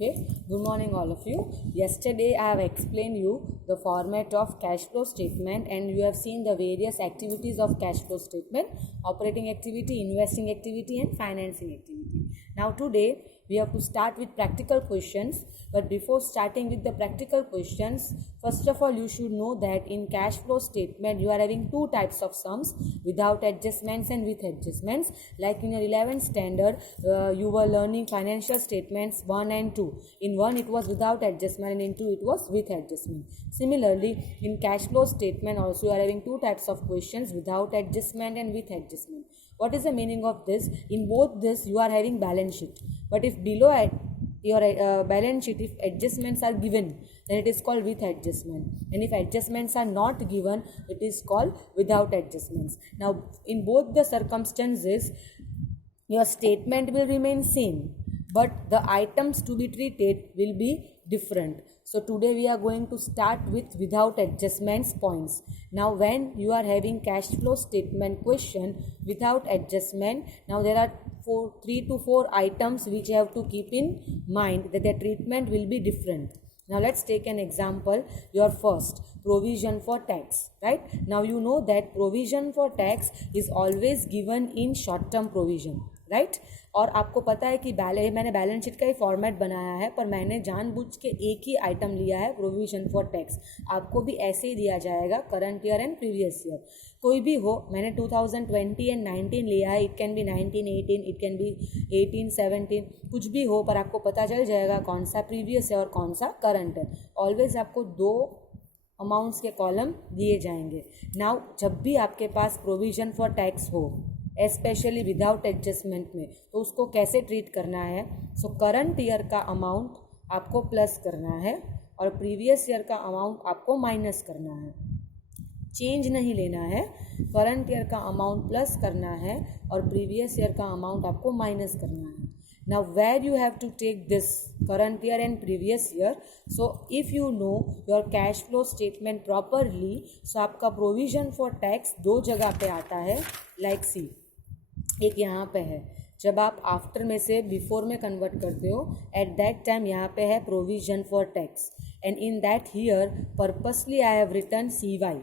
Okay, good morning all of you. Yesterday I have explained you the format of cash flow statement and you have seen the various activities of cash flow statement: operating activity, investing activity and financing activity. Now today we have to start with practical questions, but before starting with the practical questions, first of all you should know that in cash flow statement you are having two types of sums: without adjustments and with adjustments. Like in your 11th standard you were learning financial statements 1 and 2. In 1 it was without adjustment and in 2 it was with adjustment. Similarly, in cash flow statement also you are having two types of questions: without adjustment and with adjustment. What is the meaning of this? In both this you are having balance sheet, but if below your balance sheet if adjustments are given, then it is called with adjustment, and if adjustments are not given, it is called without adjustments. Now in both the circumstances your statement will remain same, but the items to be treated will be different. So today we are going to start with without adjustments points. Now when you are having cash flow statement question without adjustment, now there are 3 to 4 items which you have to keep in mind that their treatment will be different. Now let's take an example. Your first, provision for tax, right? Now you know that provision for tax is always given in short term provision, right और आपको पता है कि मैंने balance sheet का ही format बनाया है, पर मैंने जानबूझ के एक ही आइटम लिया है, प्रोविजन फॉर टैक्स. आपको भी ऐसे ही दिया जाएगा, current year and previous year कोई भी हो. मैंने 2020 एंड 19 लिया है, it can be 19 18, it can be 18 17, कुछ भी हो, पर आपको पता चल जाएगा कौन सा प्रीवियस है और कौन सा करंट है. ऑलवेज आपको दो अमाउंट्स के कॉलम दिए जाएंगे. नाउ जब भी आपके पास प्रोविजन फॉर टैक्स हो, एस्पेशली विदाउट एडजस्टमेंट में, तो उसको कैसे ट्रीट करना है? सो करंट ईयर का अमाउंट आपको प्लस करना है और प्रीवियस ईयर का अमाउंट आपको माइनस करना है. चेंज नहीं लेना है, करंट ईयर का अमाउंट प्लस करना है और प्रीवियस ईयर का अमाउंट आपको माइनस करना है. Now where you have to take this current year and previous year, so if you know your cash flow statement properly, so आपका provision for tax दो जगह पे आता है. like see, एक यहाँ पे है, जब आप आफ्टर में से बिफोर में कन्वर्ट करते हो, एट दैट टाइम यहाँ पे है provision for tax, and in that here purposely I have return CY.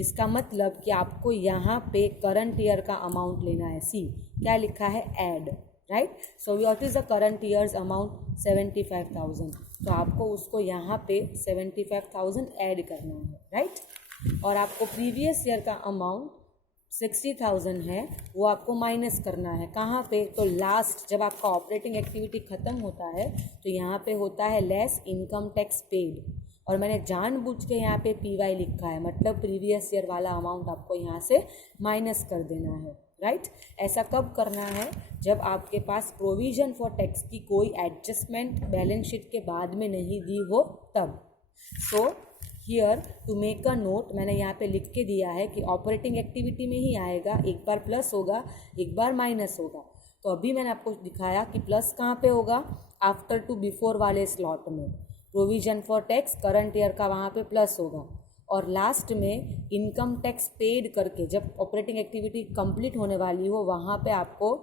इसका मतलब कि आपको यहाँ पे करंट ईयर का अमाउंट लेना है. सी क्या लिखा है? Add, right. So what is the current years amount? 75,000. तो आपको उसको यहाँ पे 75,000 ऐड करना है, राइट. और आपको प्रीवियस ईयर का अमाउंट 60,000 है, वो आपको माइनस करना है. कहाँ पे? तो लास्ट जब आपका ऑपरेटिंग एक्टिविटी ख़त्म होता है तो यहाँ पे होता है लेस इनकम टैक्स पेड, और मैंने जानबूझ के यहाँ पे PY लिखा है, मतलब प्रीवियस ईयर वाला अमाउंट आपको यहाँ से माइनस कर देना है, राइट. ऐसा कब करना है? जब आपके पास प्रोविजन फॉर टैक्स की कोई एडजस्टमेंट बैलेंस शीट के बाद में नहीं दी हो तब. So here to make a note, मैंने यहाँ पे लिख के दिया है कि ऑपरेटिंग एक्टिविटी में ही आएगा, एक बार प्लस होगा एक बार माइनस होगा. तो अभी मैंने आपको दिखाया कि प्लस कहाँ पे होगा? आफ्टर टू बिफोर वाले स्लॉट में provision for tax current year का वहाँ पे प्लस होगा, और लास्ट में इनकम टैक्स पेड करके जब ऑपरेटिंग एक्टिविटी कंप्लीट होने वाली हो वहाँ पे आपको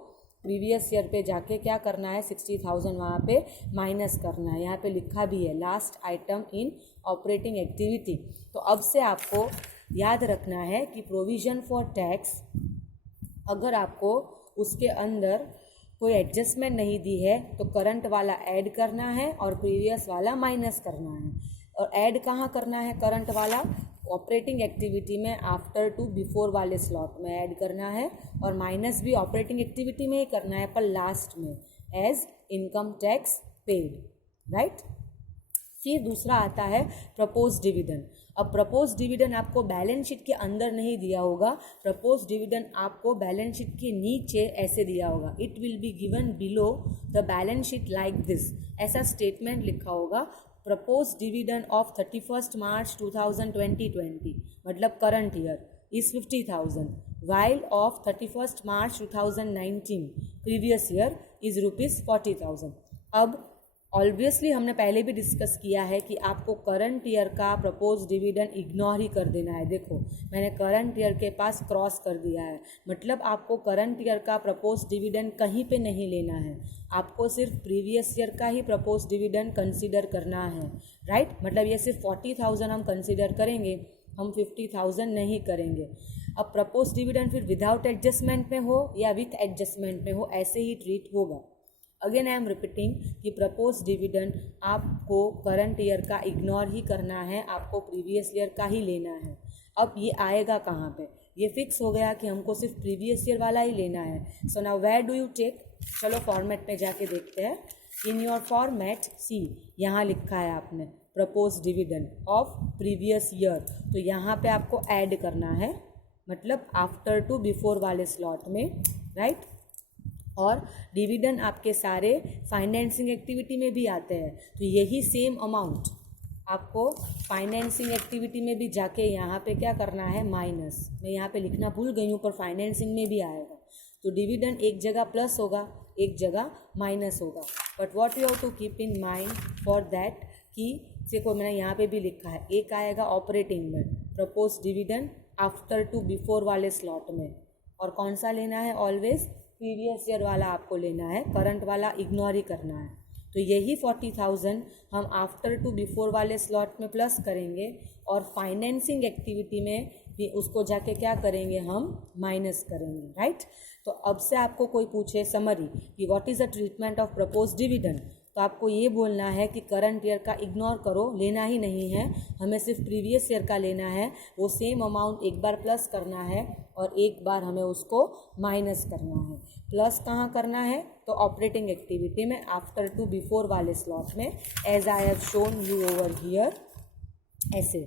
प्रीवियस ईयर पे जाके क्या करना है? 60,000 वहाँ पे माइनस करना है. यहाँ पे लिखा भी है लास्ट आइटम इन ऑपरेटिंग एक्टिविटी. तो अब से आपको याद रखना है कि प्रोविजन फॉर टैक्स अगर आपको उसके अंदर कोई एडजस्टमेंट नहीं दी है तो करंट वाला ऐड करना है और प्रीवियस वाला माइनस करना है. और ऐड कहाँ करना है? करंट वाला ऑपरेटिंग एक्टिविटी में आफ्टर टू बिफोर वाले स्लॉट में ऐड करना है, और माइनस भी ऑपरेटिंग एक्टिविटी में ही करना है पर लास्ट में as income tax paid, right. फिर दूसरा आता है प्रपोज डिविडेंड. अब प्रपोज डिविडेंड आपको बैलेंस शीट के अंदर नहीं दिया होगा, प्रपोज डिविडेंड आपको बैलेंस शीट के नीचे ऐसे दिया होगा. It will be given below the balance sheet like this. ऐसा स्टेटमेंट लिखा होगा, propose dividend of 31st March 2020, मतलब current year is 50,000, while of 31st March 2019 previous year is ₹40,000. अब ऑब्वियसली हमने पहले भी डिस्कस किया है कि आपको करंट ईयर का प्रपोज डिविडेंड इग्नोर ही कर देना है। देखो मैंने करंट ईयर के पास क्रॉस कर दिया है, मतलब आपको करंट ईयर का प्रपोज डिविडेंड कहीं पे नहीं लेना है, आपको सिर्फ प्रीवियस ईयर का ही प्रपोज डिविडेंड कंसीडर करना है, राइट। मतलब ये सिर्फ 40,000 हम कंसीडर करेंगे, हम 50,000 नहीं करेंगे। अब प्रपोज डिविडेंड फिर विदाउट एडजस्टमेंट में हो या विथ एडजस्टमेंट में हो, ऐसे ही ट्रीट होगा। अगेन आई एम रिपीटिंग कि प्रपोज डिविडेंड आपको करंट ईयर का इग्नोर ही करना है, आपको प्रीवियस ईयर का ही लेना है। अब ये आएगा कहाँ पे, ये फिक्स हो गया कि हमको सिर्फ प्रीवियस ईयर वाला ही लेना है। So now where do you take, चलो फॉर्मेट में जाके देखते हैं। इन योर फॉर्मेट सी यहाँ लिखा है आपने propose dividend of previous year, तो यहाँ पे आपको ऐड करना है, मतलब आफ्टर टू बिफोर वाले स्लॉट में, राइट। और डिविडेंड आपके सारे फाइनेंसिंग एक्टिविटी में भी आते हैं, तो यही सेम अमाउंट आपको फाइनेंसिंग एक्टिविटी में भी जाके यहाँ पे क्या करना है, माइनस। मैं यहाँ पे लिखना भूल गई हूँ पर फाइनेंसिंग में भी आएगा, तो डिविडेंड एक जगह प्लस होगा, एक जगह माइनस होगा। But what you have to keep in mind for that कि देखो मैंने यहाँ पे भी लिखा है, एक आएगा ऑपरेटिंग में propose dividend after to before वाले स्लॉट में, और कौन सा लेना है, ऑलवेज प्रीवियस ईयर वाला आपको लेना है, करंट वाला इग्नोर ही करना है। तो यही 40,000 हम आफ्टर टू बिफोर वाले स्लॉट में प्लस करेंगे, और फाइनेंसिंग एक्टिविटी में भी उसको जाके क्या करेंगे, हम माइनस करेंगे, राइट। तो अब से आपको कोई पूछे समरी कि what is the treatment of propose dividend, तो आपको ये बोलना है कि करंट ईयर का इग्नोर करो, लेना ही नहीं है, हमें सिर्फ प्रीवियस ईयर का लेना है। वो सेम अमाउंट एक बार प्लस करना है और एक बार हमें उसको माइनस करना है। प्लस कहाँ करना है, तो ऑपरेटिंग एक्टिविटी में आफ्टर टू बिफोर वाले स्लॉट में, as I have shown you over here, ऐसे,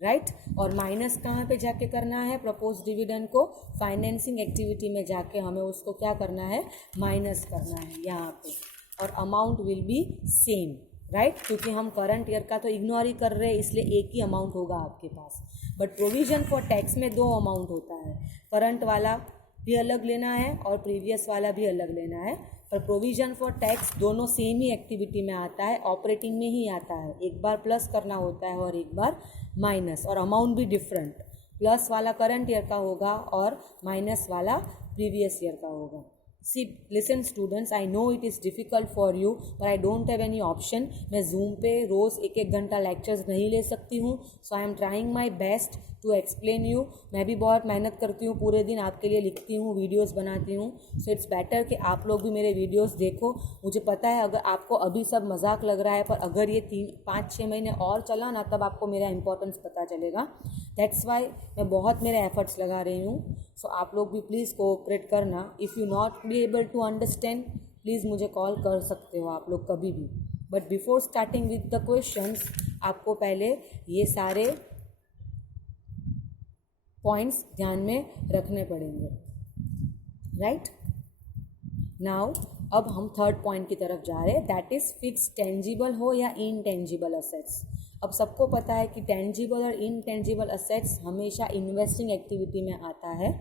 राइट। और माइनस कहाँ पे जाके करना है, प्रपोज डिविडेंड को फाइनेंसिंग एक्टिविटी में जाके हमें उसको क्या करना है, माइनस करना है यहाँ पे, और amount will be same, right. क्योंकि हम करंट ईयर का तो इग्नोर ही कर रहे हैं, इसलिए एक ही अमाउंट होगा आपके पास। बट प्रोविजन फॉर टैक्स में 2 अमाउंट होता है, करंट वाला भी अलग लेना है और प्रीवियस वाला भी अलग लेना है। पर प्रोविजन फॉर टैक्स दोनों सेम ही एक्टिविटी में आता है, ऑपरेटिंग में ही आता है, एक बार प्लस करना होता है और एक बार माइनस, और अमाउंट भी डिफरेंट, प्लस वाला करंट ईयर का होगा और माइनस वाला प्रीवियस ईयर का होगा। See, listen students, I know it is difficult for you, but I don't have any option. मैं Zoom पे रोज़ 1-1 घंटा लेक्चर्स नहीं ले सकती हूँ, so I am trying my best to explain you. मैं भी बहुत मेहनत करती हूँ, पूरे दिन आपके लिए लिखती हूँ, वीडियोस बनाती हूँ, so it's better कि आप लोग भी मेरे वीडियोस देखो। मुझे पता है अगर आपको अभी सब मजाक लग रहा है, पर अगर ये 3-5-6 महीने और चला ना, तब आपको मेरा इंपॉर्टेंस पता चलेगा। दैट्स वाई मैं बहुत मेरे एफर्ट्स लगा रही हूँ, सो आप लोग भी प्लीज़ कोऑपरेट करना। If you not be able to understand, please मुझे कॉल कर सकते हो आप लोग कभी भी। But before starting with the questions, आपको पहले ये सारे पॉइंट्स ध्यान में रखने पड़ेंगे, राइट। नाउ अब हम थर्ड पॉइंट की तरफ जा रहे हैं, दैट इज़ फिक्स टेंजिबल हो या इनटेंजिबल असेट्स। अब सबको पता है कि टेंजिबल और इनटेंजिबल असेट्स हमेशा इन्वेस्टिंग एक्टिविटी में आता है।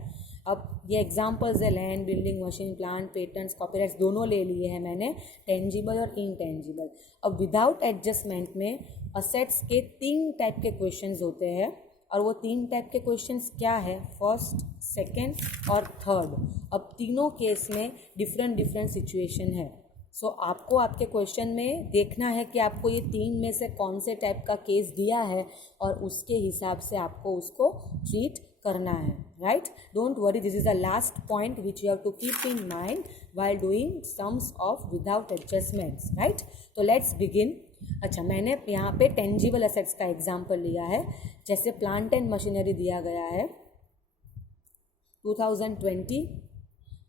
अब ये एग्जांपल्स है, land, building, machine, plant, patents, copyrights दोनों ले लिए हैं मैंने, टेंजिबल और इनटेंजिबल। अब विदाउट एडजस्टमेंट में असेट्स के 3 टाइप के क्वेश्चंस होते हैं, और वो 3 टाइप के क्वेश्चंस क्या है, फर्स्ट, सेकेंड और थर्ड। अब तीनों केस में डिफरेंट सिचुएशन है, सो आपको आपके क्वेश्चन में देखना है कि आपको ये 3 में से कौन से टाइप का केस दिया है, और उसके हिसाब से आपको उसको ट्रीट करना है, right. Don't worry, this is the last point which you have to keep in mind while doing sums of without adjustments, right. तो लेट्स बिगिन। अच्छा, मैंने यहाँ पे टेंजिबल एसेट्स का एग्जाम्पल लिया है, जैसे प्लांट एंड मशीनरी दिया गया है 2020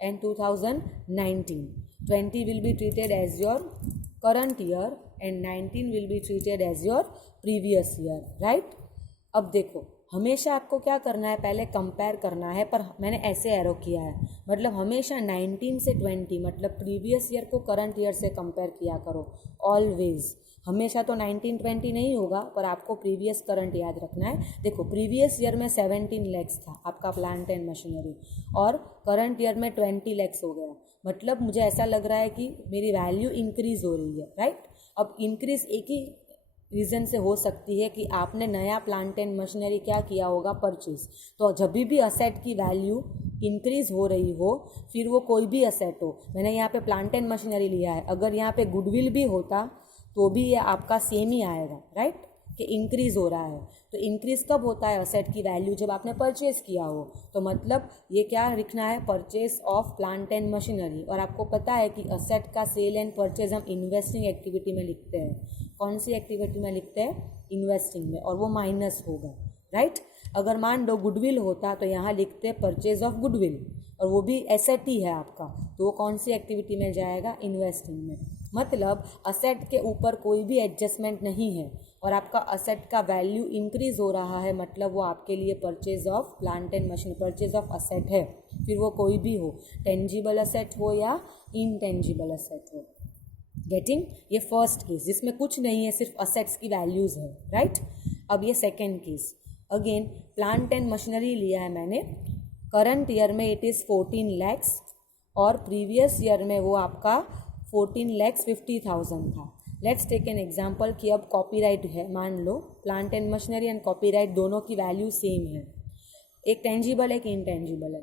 and 2019। 20 will be treated as your current year and 19 will be treated as your previous year, right। अब देखो, हमेशा आपको क्या करना है, पहले कंपेयर करना है, पर मैंने ऐसे एरो किया है, मतलब हमेशा 19 से 20 मतलब प्रीवियस ईयर को करंट ईयर से कंपेयर किया करो, ऑलवेज। हमेशा तो 19-20 नहीं होगा, पर आपको प्रीवियस करंट याद रखना है। देखो, प्रीवियस ईयर में 17 लैक्स था आपका प्लांट एंड मशीनरी, और करंट ईयर में 20 लैक्स हो गया, मतलब मुझे ऐसा लग रहा है कि मेरी वैल्यू इंक्रीज हो रही है, राइट। अब इंक्रीज एक ही रीज़न से हो सकती है कि आपने नया प्लांट एंड मशीनरी क्या किया होगा, परचेज। तो जब भी असेट की वैल्यू इंक्रीज हो रही हो, फिर वो कोई भी असेट हो, मैंने यहाँ पे प्लांट एंड मशीनरी लिया है, अगर यहाँ पे गुडविल भी होता तो भी ये आपका सेम ही आएगा, राइट, कि इंक्रीज हो रहा है। तो इंक्रीज कब होता है असेट की वैल्यू, जब आपने परचेज किया हो। तो मतलब ये क्या लिखना है, purchase of plant and machinery. और आपको पता है कि असेट का सेल एंड परचेज हम इन्वेस्टिंग एक्टिविटी में लिखते हैं। कौन सी एक्टिविटी में लिखते हैं, इन्वेस्टिंग में, और वो माइनस होगा, राइट। अगर मान लो गुडविल होता तो यहाँ लिखते हैं परचेज ऑफ गुडविल, और वो भी एसेट ही है आपका, तो वो कौन सी एक्टिविटी में जाएगा, इन्वेस्टिंग में। मतलब असेट के ऊपर कोई भी एडजस्टमेंट नहीं है और आपका असेट का वैल्यू इंक्रीज हो रहा है, मतलब वो आपके लिए purchase of plant and machine, purchase of asset है, फिर वो कोई भी हो, टेंजिबल असेट हो या इनटेंजिबल असेट हो। गेटिंग, ये फर्स्ट केस जिसमें कुछ नहीं है, सिर्फ असेट्स की वैल्यूज़ है, राइट। अब ये second case, again plant and machinery लिया है मैंने, करंट ईयर में इट इज़ 14 lakhs और प्रीवियस ईयर में वो आपका 14,50,000 था। लेट्स टेक एन एग्जाम्पल कि अब कॉपीराइट है, मान लो plant and machinery and copyright दोनों की वैल्यू सेम है, एक टेंजिबल एक इनटेंजिबल है।